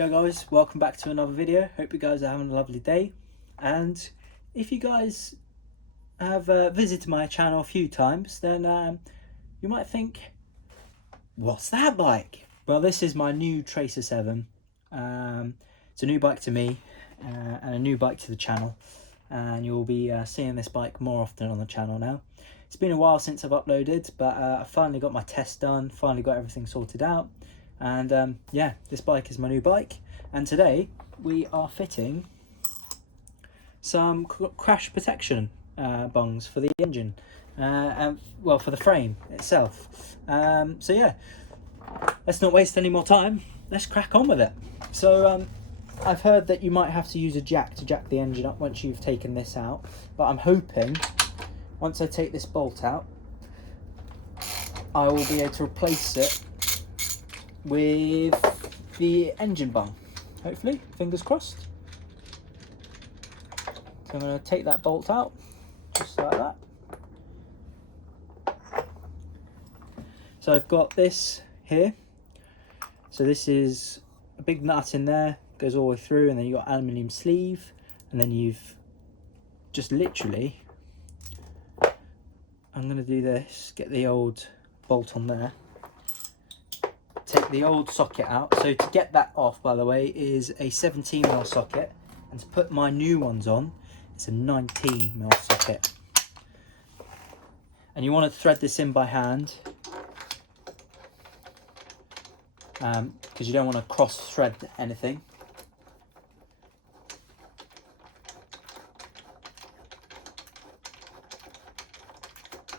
Yo guys, welcome back to another video. Hope you guys are having a lovely day. And if you guys have visited my channel a few times, then you might think, what's that bike? Well, this is my new Tracer 7. It's a new bike to me and a new bike to the channel. And you'll be seeing this bike more often on the channel now. It's been a while since I've uploaded, but I finally got my test done, finally got everything sorted out. And yeah, this bike is my new bike, and today we are fitting some crash protection bungs for the engine, and well, for the frame itself. So yeah, let's not waste any more time, let's crack on with it. So I've heard that you might have to use a jack to jack the engine up once you've taken this out, but I'm hoping once I take this bolt out I will be able to replace it with the engine bung, hopefully, fingers crossed. So I'm going to take that bolt out just like that. So I've got this here, so this is a big nut in there, goes all the way through, and then you've got aluminium sleeve, and then you've just literally, I'm going to do this, get the old bolt on there, take the old socket out. So to get that off, by the way, is a 17mm socket, and to put my new ones on, it's a 19mm socket. And you want to thread this in by hand, because you don't want to cross thread anything.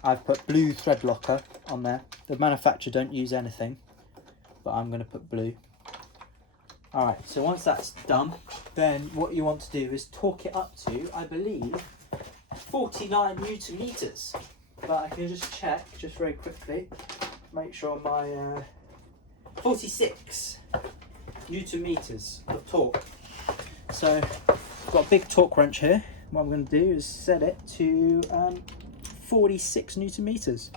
I've put blue thread locker on there. The manufacturer don't use anything, but I'm going to put blue. Alright, so once that's done, then what you want to do is torque it up to, I believe, 49 Newton meters. But I can just check, just very quickly, make sure my 46 Newton meters of torque. So I've got a big torque wrench here. What I'm going to do is set it to 46 Newton meters.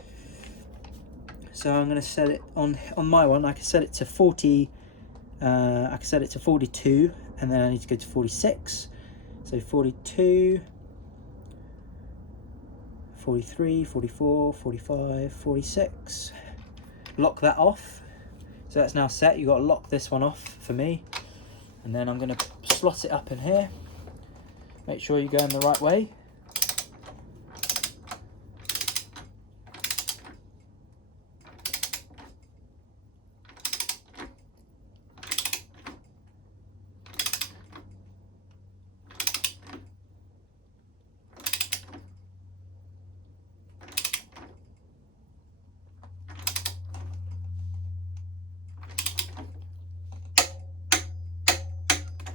So I'm going to set it on my one. I can set it to 40. I can set it to 42, and then I need to go to 46. So 42, 43, 44, 45, 46. Lock that off. So that's now set. You've got to lock this one off for me, and then I'm going to slot it up in here. Make sure you're going the right way.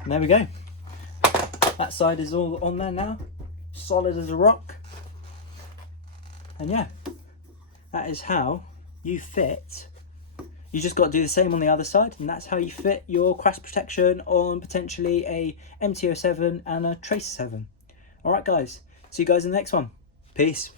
And there we go. That side is all on there now, solid as a rock. And yeah, that is how you fit. You just got to do the same on the other side, and that's how you fit your crash protection on potentially a MT-07 and a Tracer 7. Alright guys, see you guys in the next one. Peace.